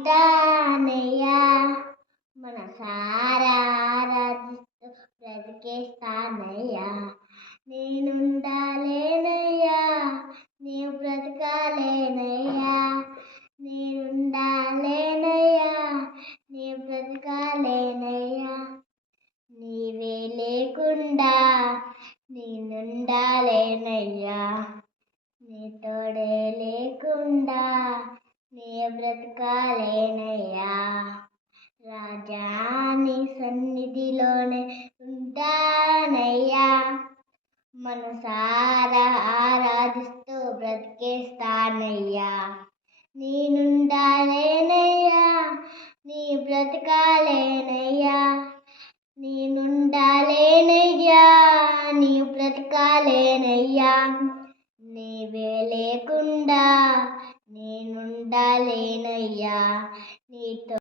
ఉంటానయ్యా, మనసారా ఆరాధిస్తూ బ్రతికేస్తానయ్యా. నేనుండాలేనయ్యా, నీవు బ్రతకాలేనయ్యా. నేనుండాలేనయ్యా, నీవు బ్రతకాలేనయ్యా. నీవే లేకుండా నేనుండాలేనయ్యా, నీ తోడే లేకుండా నీ బ్రతకాలేనయ్యా. రాజా నీ సన్నిధిలోనే ఉంటానయ్యా, మనసారా ఆరాధిస్తూ బ్రతికేస్తానయ్యా. నేనుండాలేనయ్యా, నీ బ్రతకాలేనయ్యా. నేనుండాలేనయ్యా, నీ బ్రతకాలేనయ్యా. నీవే లేకుండా నేనుండాలేనయ్యా, నీతో